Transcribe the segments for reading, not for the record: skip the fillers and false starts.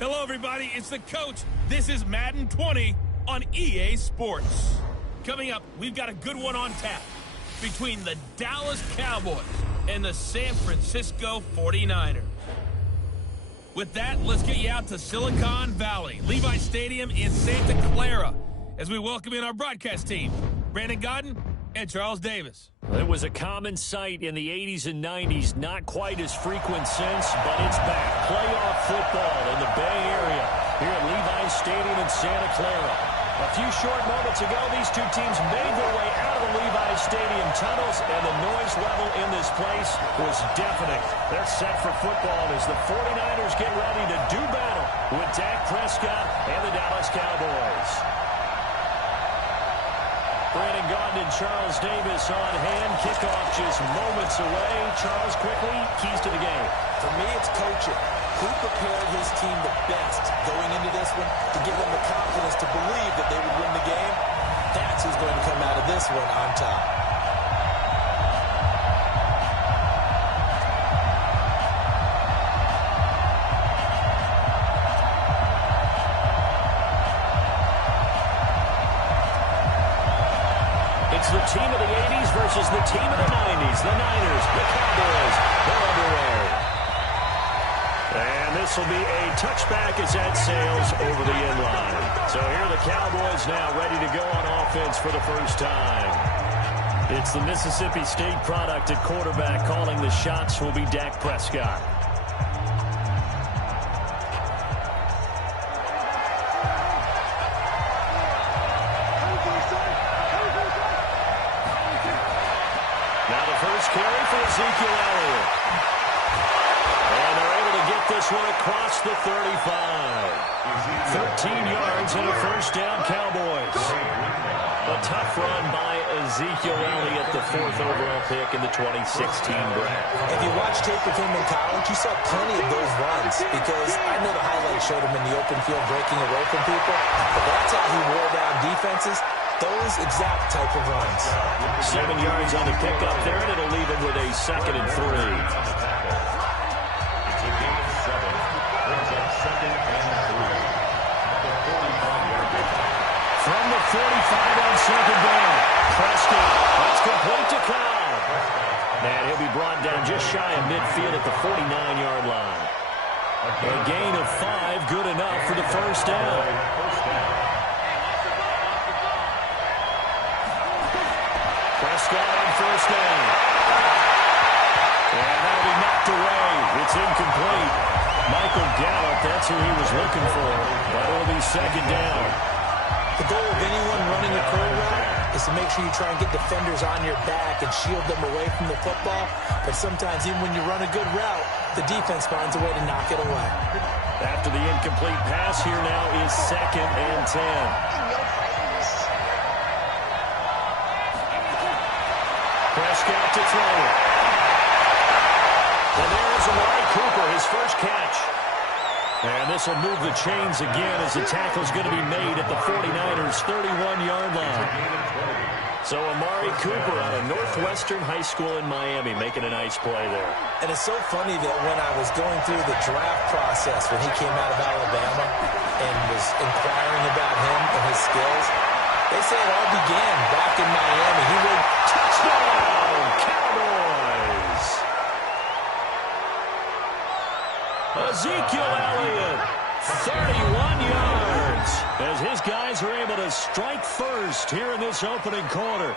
Hello, everybody. It's the coach. This is Madden 20 on EA Sports. Coming up, we've got a good one on tap between the Dallas Cowboys and the San Francisco 49ers. With that, let's get you out to Silicon Valley, Levi Stadium in Santa Clara, as we welcome in our broadcast team, Brandon Godden and Charles Davis. It was a common sight in the 80s and 90s, not quite as frequent since, but it's back. Playoff football in the Bay Area here at Levi Stadium in Santa Clara. A few short moments ago, these two teams made their way out of the Levi Stadium tunnels, and the noise level in this place was deafening. They're set for football as the 49ers get ready to do battle with Dak Prescott and the Dallas Cowboys. Brandon Gaudin and Charles Davis on hand. Kickoff just moments away. Charles, quickly, keys to the game. For me, it's coaching. Who prepared his team the best going into this one to give them the confidence to believe that they would win the game? That's who's going to come out of this one on top. It's the team of the 80s versus the team of the 90s. The Niners, the Cowboys, they're underway. And this will be a touchback as that sails over the end line. So here are the Cowboys now ready to go on offense for the first time. It's the Mississippi State product at quarterback. Calling the shots will be Dak Prescott. Carry for Ezekiel Elliott. And they're able to get this one across the 35. 13 yards and a first down, Cowboys. A tough run by Ezekiel Elliott, the fourth overall pick in the 2016 draft. If you watch tape of him in college, you saw plenty of those runs because I know the highlights showed him in the open field breaking away from people, but that's how he wore down defenses. Those exact type of runs. 7 yards on the pickup there, and it'll leave him with a 2nd and 3. From the 45 on 2nd down. Prescott, that's complete to Cobb. And he'll be brought down just shy of midfield at the 49-yard line. A gain of 5, good enough for the first down. Prescott on first down. And that'll be knocked away. It's incomplete. Michael Gallup, that's who he was looking for. But it'll be 2nd down. The goal of anyone running a curl route is to make sure you try and get defenders on your back and shield them away from the football. But sometimes even when you run a good route, the defense finds a way to knock it away. After the incomplete pass, here now is 2nd and 10. Prescott to throw it. And there's Amari Cooper, his first catch. And this will move the chains again as the tackle's going to be made at the 49ers' 31-yard line. So Amari Cooper out of Northwestern High School in Miami making a nice play there. And it's so funny that when I was going through the draft process when he came out of Alabama and was inquiring about him and his skills, they say it all began back in Miami. He would touchdown, Cowboys. Ezekiel Elliott, 31 yards, as his guys are able to strike first here in this opening quarter.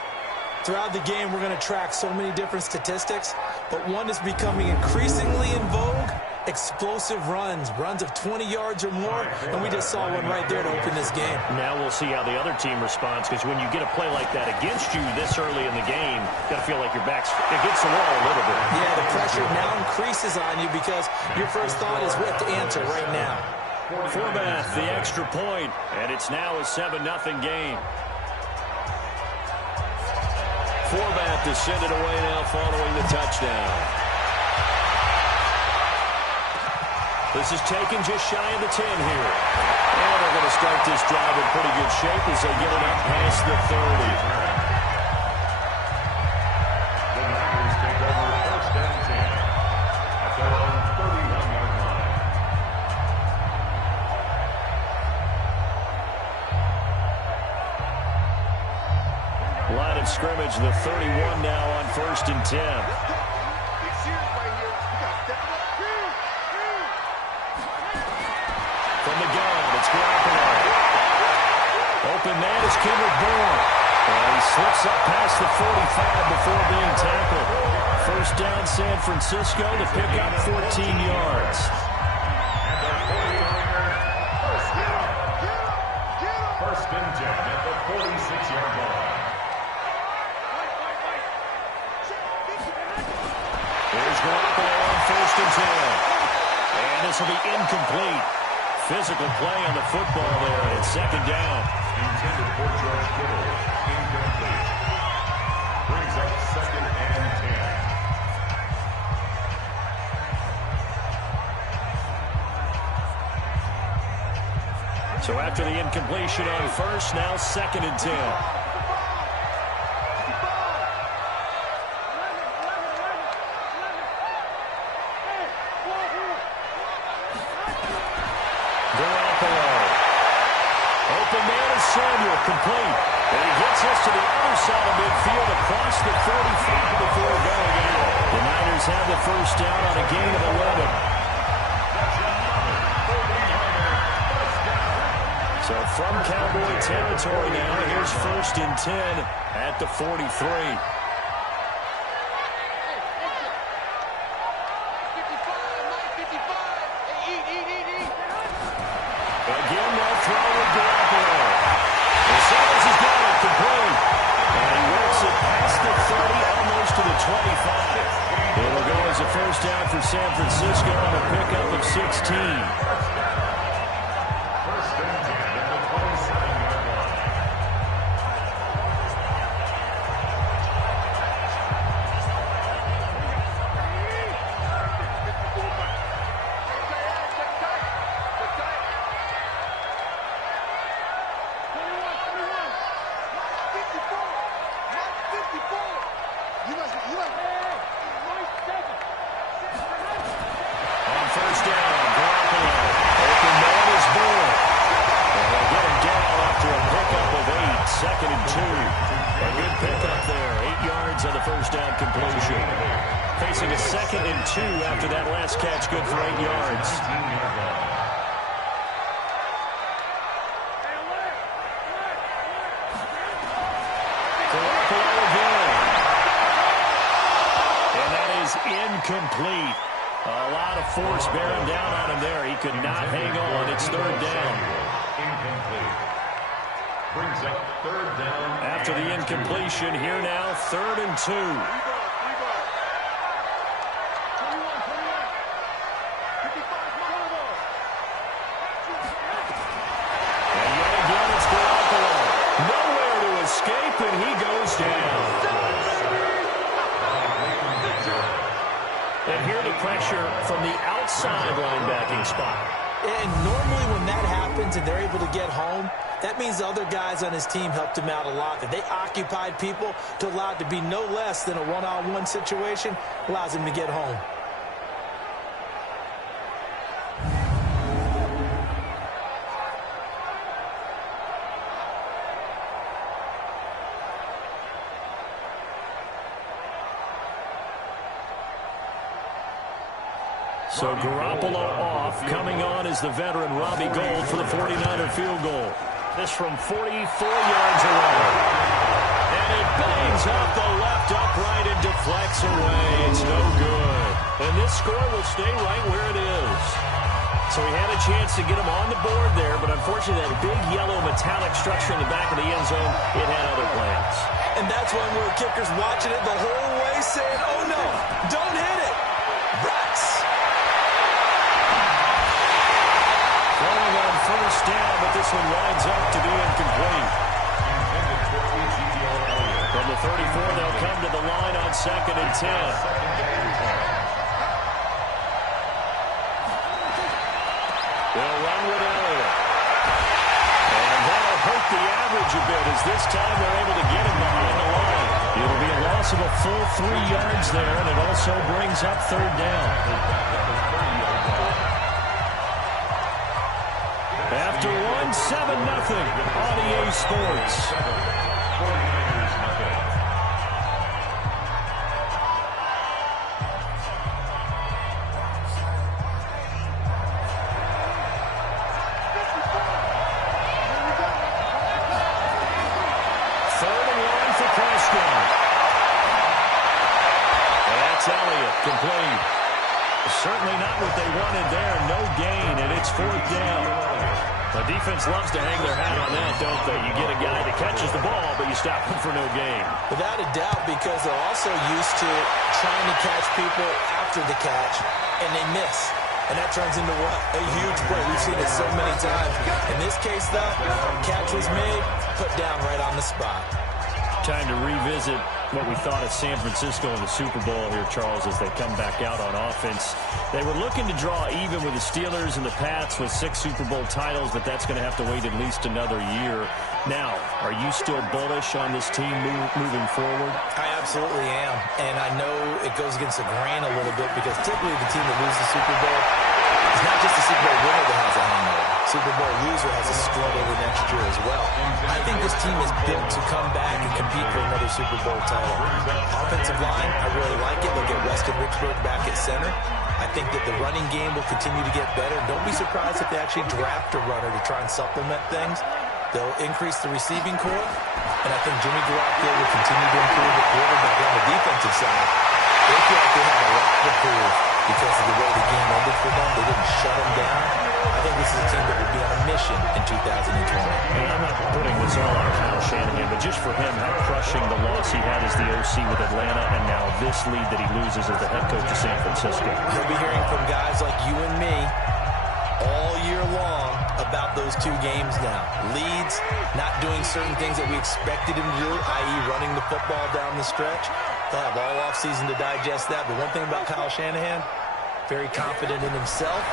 Throughout the game, we're going to track so many different statistics, but one is becoming increasingly in vogue: explosive runs of 20 yards or more, and we just saw one right there to open this game. Now we'll see how the other team responds, because when you get a play like that against you this early in the game, you got to feel like your back's against the wall a little bit. Yeah, the pressure now increases on you because your first thought is what to answer right now. Forbath, the extra point, and it's now a 7-0 game. Forbath to send it away now following the touchdown. This is taken just shy of the 10 here. And they're going to start this drive in pretty good shape as they get it up past the 30. The Niners take over 1st and 10 at their own 31-yard line. of scrimmage, the 31 now on 1st and 10. From the gun, it's Garoppolo. Open man is Kendrick Bourne. And he slips up past the 45 before being tackled. First down, San Francisco to pick up 14 yards. First and 10 at the 46-yard line. Here's Garoppolo on 1st and 10. And this will be incomplete. Physical play on the football there. It's 2nd down. Intended for George Kittle. Incomplete. Brings up 2nd and 10. So after the incompletion on 1st, now 2nd and 10. Samuel complete. And he gets us to the other side of midfield across the 45 before going out. The Niners have the first down on a gain of 11. So from Cowboy territory now, here's 1st and 10 at the 43. Again, they'll throw with Garoppolo. Sanders has got it, complete. And he works it past the 30, almost to the 25. It'll go as a first down for San Francisco on a pickup of 16. First and 10 at the 27-yard line. On first down, Garoppolo. Open man is Bourne. And they'll get him down after a pickup of 8. 2nd and 2. A good pickup there. 8 yards on the first down completion. Facing a 2nd and 2 after that last catch, good for 8 yards. Garoppolo again. And that is incomplete. A lot of force bearing down on him there. He could not hang on. It's 3rd down. Incomplete. Brings up 3rd down. After the incompletion, here now, 3rd and 2. And yet again, it's Garoppolo. Nowhere to escape, and he goes down. And here the pressure from the outside linebacking spot. And normally when that happens and they're able to get home, that means the other guys on his team helped him out a lot. That they occupied people to allow it to be no less than a one-on-one situation, allows him to get home. So Garoppolo off. Coming on is the veteran Robbie Gould for the 49er field goal. This from 44 yards away. And it bangs off the left upright and deflects away. It's no good. And this score will stay right where it is. So he had a chance to get him on the board there, but unfortunately that big yellow metallic structure in the back of the end zone, it had other plans. And that's when we're kickers watching it the whole way saying, oh no, don't hit it. Rex. Throwing on first down, but this one winds up to be incomplete. From the 34, they'll come to the line on 2nd and 10. They'll run with Elliott. And that'll hurt the average a bit as this time they're able to get him behind the line. It'll be a loss of a full 3 yards there, and it also brings up 3rd down. After 1, 7-0 on EA Sports. 49ers nothing. It's Elliott, complete. Certainly not what they wanted there. No gain, and it's 4th down. The defense loves to hang their hat on that, don't they? You get a guy that catches the ball, but you stop him for no gain. Without a doubt, because they're also used to trying to catch people after the catch, and they miss. And that turns into what? A huge play. We've seen it so many times. In this case, though, catch was made, put down right on the spot. Time to revisit what we thought of San Francisco in the Super Bowl here, Charles, as they come back out on offense. They were looking to draw even with the Steelers and the Pats with 6 Super Bowl titles, but that's going to have to wait at least another year. Now, are you still bullish on this team moving forward? I absolutely am, and I know it goes against the grain a little bit because typically the team that loses the Super Bowl is not just the Super Bowl winner that has a hangover. Super Bowl loser has a struggle the next year as well. I think this team is built to come back and compete for another Super Bowl title. Offensive line, I really like it. They'll get Weston Richburg back at center. I think that the running game will continue to get better. Don't be surprised if they actually draft a runner to try and supplement things. They'll increase the receiving core, and I think Jimmy Garoppolo will continue to improve the quarterback on the defensive side. They feel like they have a lot to prove because of the way the game ended for them. They didn't shut them down. I think this is a team that will be on a mission in 2020. And I'm not putting this all on Kyle Shanahan, but just for him, how crushing the loss he had as the OC with Atlanta, and now this lead that he loses as the head coach of San Francisco. He'll be hearing from guys like you and me all year long about those 2 games now. Leads, not doing certain things that we expected him to do, i.e. running the football down the stretch. They'll have all offseason to digest that. But one thing about Kyle Shanahan, very confident in himself.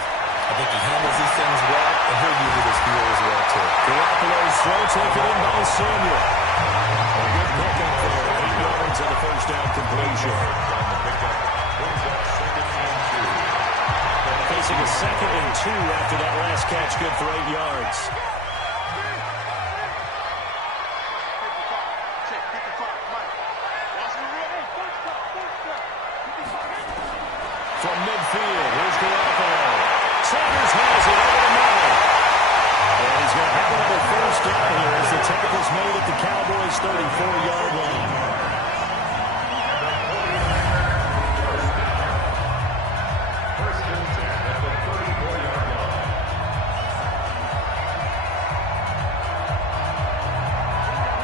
I think he handles these things well, and he'll use it as fuel as well, too. Garoppolo's throw taken in by Samuel. A good pickup there, 8 yards on the first down completion. Facing a 2nd and 2 after that last catch, good for 8 yards. From midfield, here's Garoppolo. Sanders has it over the middle. And he's going to have another first down here as the tackle's made at the Cowboys' 34-yard line.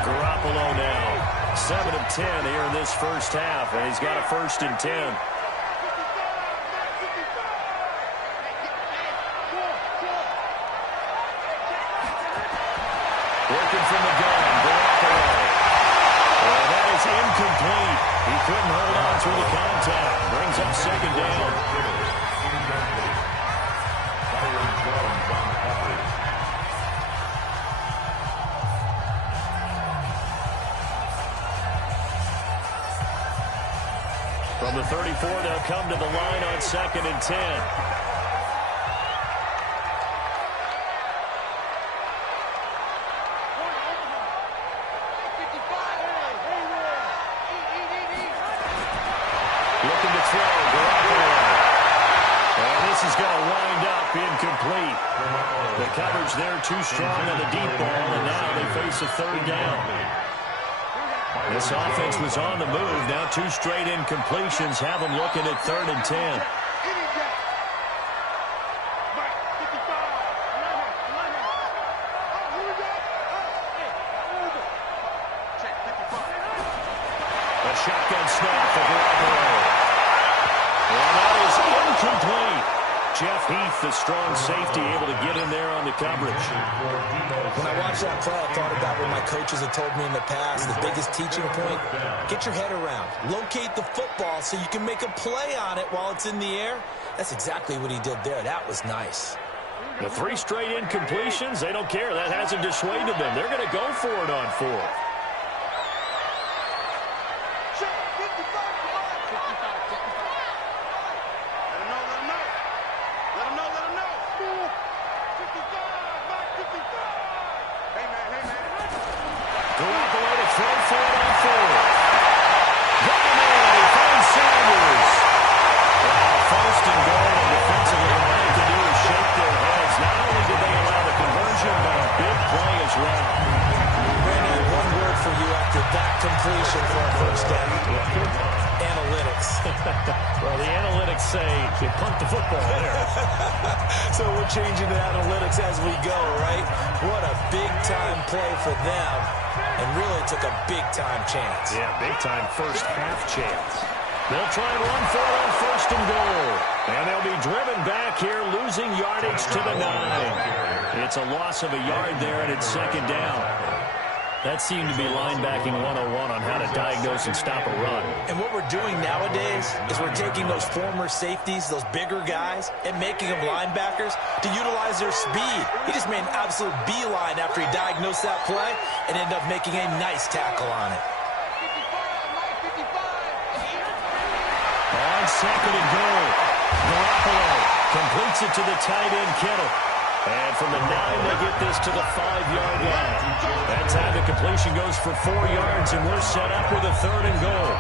Garoppolo now, 7 of 10 here in this first half, and he's got a 1st and 10. Working from the gun, Garoppolo. Well, that is incomplete. He couldn't hold on through the contact. Brings up 2nd down. From the 34, they'll come to the line on 2nd and 10. Looking to throw, Garoppolo. And this is going to wind up incomplete. The coverage there too strong on the deep ball, and now they face a 3rd down. This offense was on the move. Now 2 straight incompletions have them looking at 3rd and 10. A shotgun snap for Garoppolo. And that is incomplete. Jeff Heath, the strong safety, able to get in there on the coverage. When I watched that play, I thought about what my coaches have told me in the past. The biggest teaching point, get your head around. Locate the football so you can make a play on it while it's in the air. That's exactly what he did there. That was nice. The 3 straight incompletions, they don't care. That hasn't dissuaded them. They're going to go for it on 4th. Garoppolo to throw for it on 4th. Going in, he finds Sanders. First and goal, and defensively all they can do is shake their heads. Not only did they allow the conversion, but a big play as well. Brandon, one word for you after that completion for a 1st down. analytics. Well, the analytics say you punt the football there. So we're changing the analytics as we go, right? What a big-time play for them. And really took a big-time chance. Yeah, big-time first half chance. They'll try and run for it on first and goal. And they'll be driven back here, losing yardage to the 9. It's a loss of a yard there, and it's second down. That seemed to be linebacking 101 on how to diagnose and stop a run. And what we're doing nowadays is we're taking those former safeties, those bigger guys, and making them linebackers to utilize their speed. He just made an absolute beeline after he diagnosed that play and ended up making a nice tackle on it. On second and goal, Garoppolo completes it to the tight end, Kittle. And from the 9, they get this to the 5-yard line. That time the completion goes for 4 yards, and we're set up with a third and goal.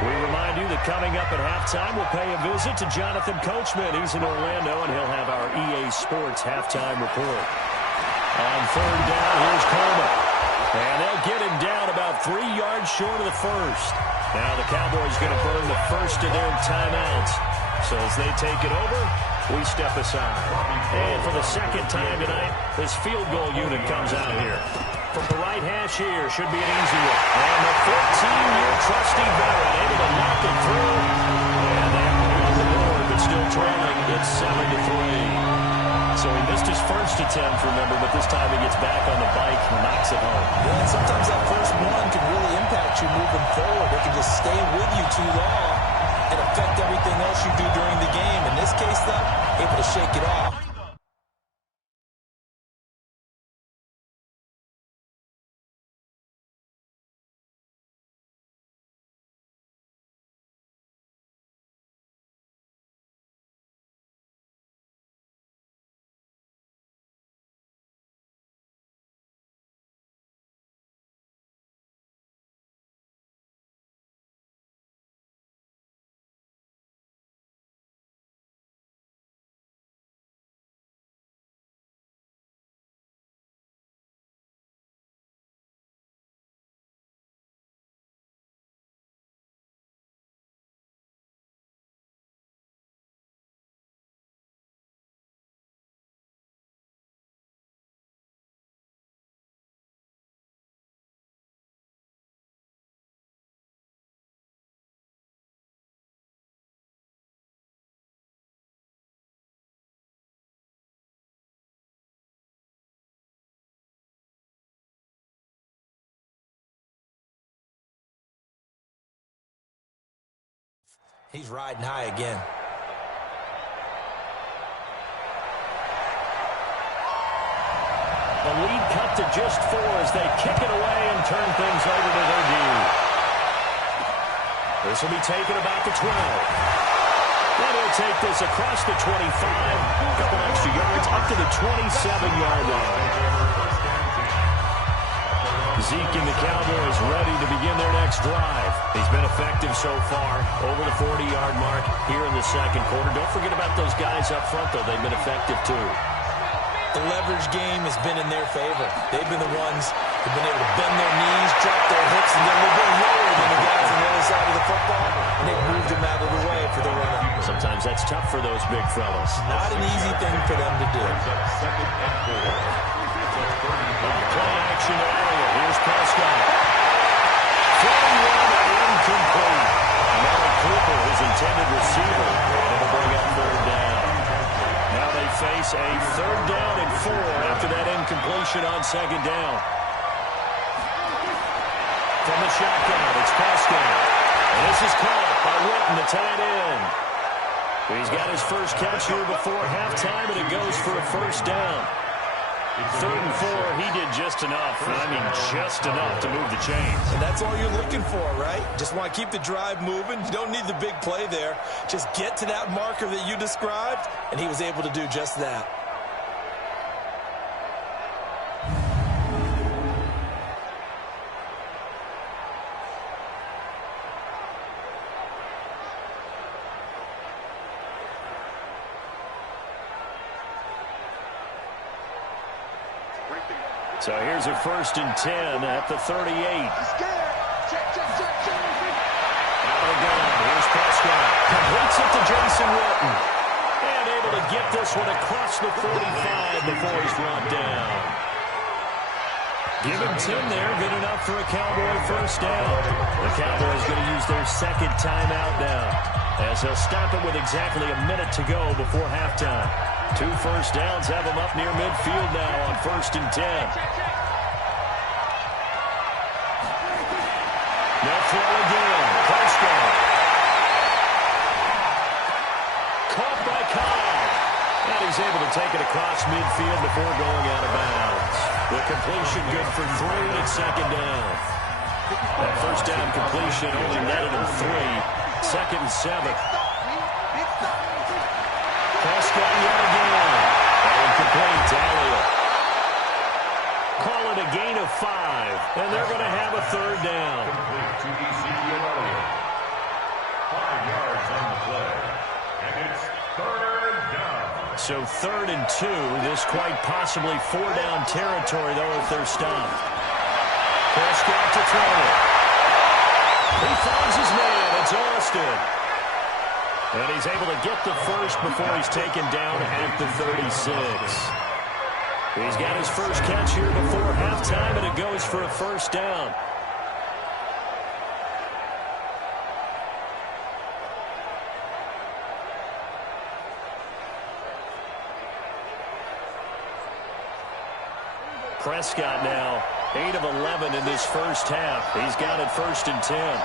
We remind you that coming up at halftime, we'll pay a visit to Jonathan Coachman. He's in Orlando, and he'll have our EA Sports halftime report. On third down, here's Coleman. And they'll get him down about 3 yards short of the first. Now the Cowboys going to burn the first of their timeouts. So as they take it over, we step aside. And for the second time tonight, this field goal unit comes out here. From the right hash here, should be an easy one. And the 14-year trusty veteran able to knock it through. And they're on the board, but still trailing. It's 7-3. So he missed his first attempt, remember, but this time he gets back on the bike and knocks it home. Yeah, and sometimes that first one can really impact you moving forward. It can just stay with you too long and affect everything else you do during the game. In this case, though, able to shake it off. He's riding high again. The lead cut to just 4 as they kick it away and turn things over to their D. This will be taken about the 12. Then he'll take this across the 25. A couple extra yards up to the 27-yard line. Zeke and the Cowboys ready to begin their next drive. He's been effective so far, over the 40-yard mark here in the second quarter. Don't forget about those guys up front, though. They've been effective, too. The leverage game has been in their favor. They've been the ones who've been able to bend their knees, drop their hips, and get a little bit lower than the guys on the other side of the football, and they've moved them out of the way for the runner. Sometimes that's tough for those big fellas. Not an easy thing for them to do. Play action area. Here's Prescott. Throwing one incomplete. Amari Cooper, his intended receiver, will bring up third down. Now they face a third down and 4 after that incompletion on second down. From the shotgun, it's Prescott. And this is caught by Witten, the tight end. He's got his first catch here before halftime, and it goes for a first down. Third and 4, he did just enough. I mean, just enough to move the chains. And that's all you're looking for, right? Just want to keep the drive moving. You don't need the big play there. Just get to that marker that you described, and he was able to do just that. So here's a 1st and 10 at the 38. Out of the gun. Here's Prescott. Completes it to Jason Witten. And able to get this one across the 45 before he's brought down. Give him 10 there. Good enough for a Cowboy 1st down. The Cowboys going to use their 2nd timeout now, as they'll stop it with exactly a minute to go before halftime. 2 1st downs have them up near midfield now on 1st and 10. No throw again. Prescott. Caught by Kyle. And he's able to take it across midfield before going out of bounds. The completion good for 3, and it's 2nd down. That 1st down completion only netted him 3. 2nd and 7. Prescott yet again. And complete to Elliott. Call it a gain of 5, and they're going to have a 3rd down. Complete to Ezekiel Elliott. 5 yards on the play. And it's 3rd down. So 3rd and 2. This quite possibly 4-down territory, though, if they're stopped. Prescott to throw it. He finds his man. It's Austin. And he's able to get the 1st before he's taken down at the 36. He's got his 1st catch here before halftime, and it goes for a 1st down. Prescott now 8 of 11 in this 1st half. He's got it 1st and 10.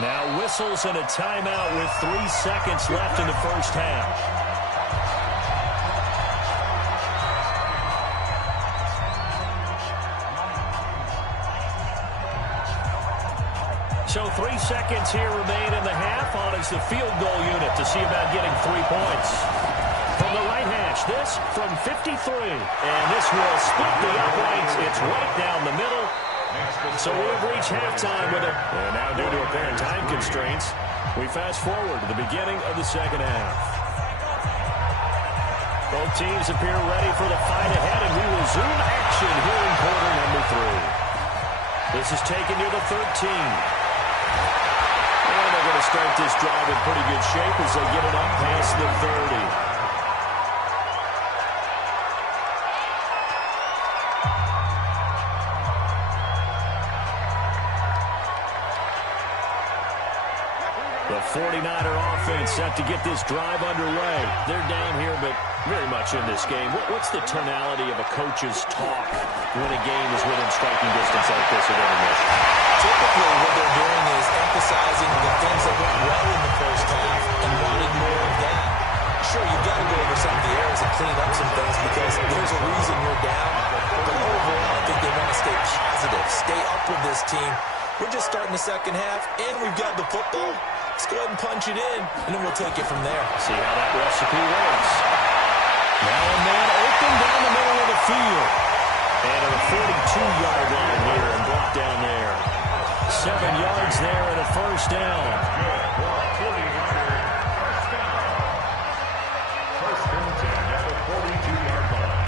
Now whistles and a timeout with 3 seconds left in the 1st half. So 3 seconds here remain in the half on as the field goal unit to see about getting 3 points. From the right hash, this from 53. And this will split the uprights. It's right down the middle. So we've reached halftime with it. And now due to apparent time constraints, we fast forward to the beginning of the 2nd half. Both teams appear ready for the fight ahead, and we resume action here in quarter number 3. This is taken near the 13. And they're going to start this drive in pretty good shape as they get it up past the 30. The 49er offense set to get this drive underway. They're down here, but very much in this game. What's the tonality of a coach's talk when a game is within striking distance like this at intermission? Typically, what they're doing is emphasizing the things that went well in the 1st half and wanting more of that. Sure, you've got to go over some of the errors and clean up some things because there's a reason you're down. But overall, I think they want to stay positive, stay up with this team. We're just starting the 2nd half, and we've got the football. Let's go ahead and punch it in, and then we'll take it from there. See how that recipe works. Now a man open down the middle of the field. And at a 42-yard line here and brought down there. 7 yards there and a 1st down. First and 10 at the 42-yard line.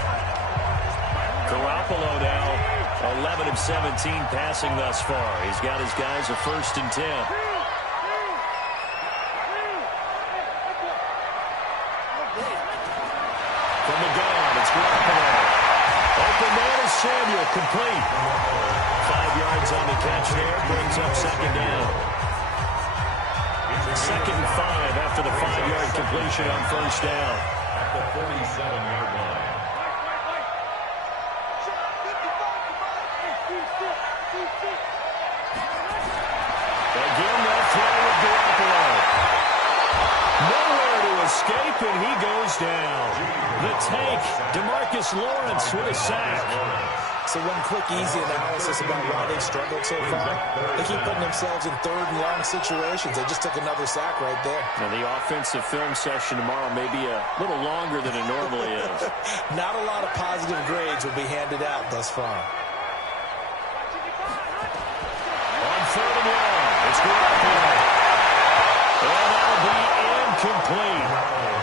Garoppolo now 11 of 17 passing thus far. He's got his guys a 1st and 10. From the gun, it's Garoppolo. Open man is Samuel, complete. 5 yards on the catch there, brings up 2nd down. 2nd and 5 after the 5-yard completion on 1st down. At the 47-yard line. Again, that throw with Garoppolo. Nowhere to escape, and he goes down. The tank, DeMarcus Lawrence with a sack. So one quick, easy analysis about why they've struggled so far. They keep putting themselves in 3rd and long situations. They just took another sack right there. Now, the offensive film session tomorrow may be a little longer than it normally is. Not a lot of positive grades will be handed out thus far. On 3rd and long, it's Garoppolo. And that'll be incomplete.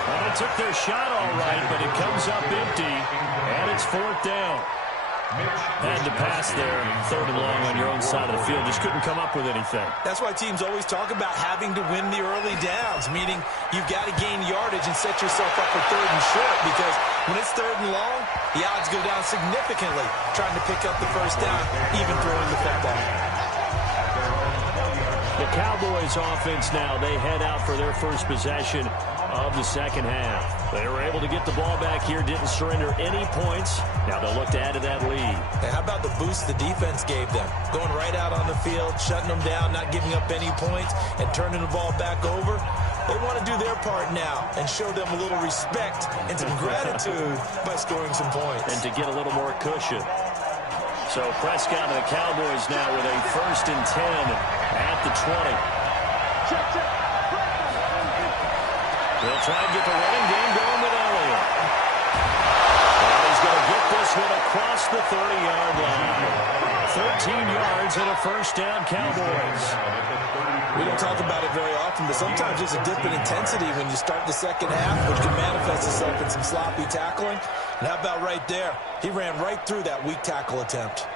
And they took their shot all right, but it comes up empty, and it's 4th down. Had to pass there, 3rd and long on your own side of the field. Just couldn't come up with anything. That's why teams always talk about having to win the early downs, meaning you've got to gain yardage and set yourself up for 3rd and short, because when it's 3rd and long, the odds go down significantly trying to pick up the first down, even throwing the football. The Cowboys offense now, they head out for their first possession of the second half. They were able to get the ball back here, didn't surrender any points. Now they'll look to add to that lead. And how about the boost the defense gave them? Going right out on the field, shutting them down, not giving up any points, and turning the ball back over. They want to do their part now and show them a little respect and some gratitude by scoring some points. And to get a little more cushion. So Prescott and the Cowboys now with a 1st and 10 at the 20. They'll try and get the running game going with Elliott. And he's going to get this one across the 30-yard line. 13 yards and a 1st down, Cowboys. We don't talk about it very often, but sometimes there's a dip in intensity when you start the second half, which can manifest itself in some sloppy tackling. And how about right there? He ran right through that weak tackle attempt.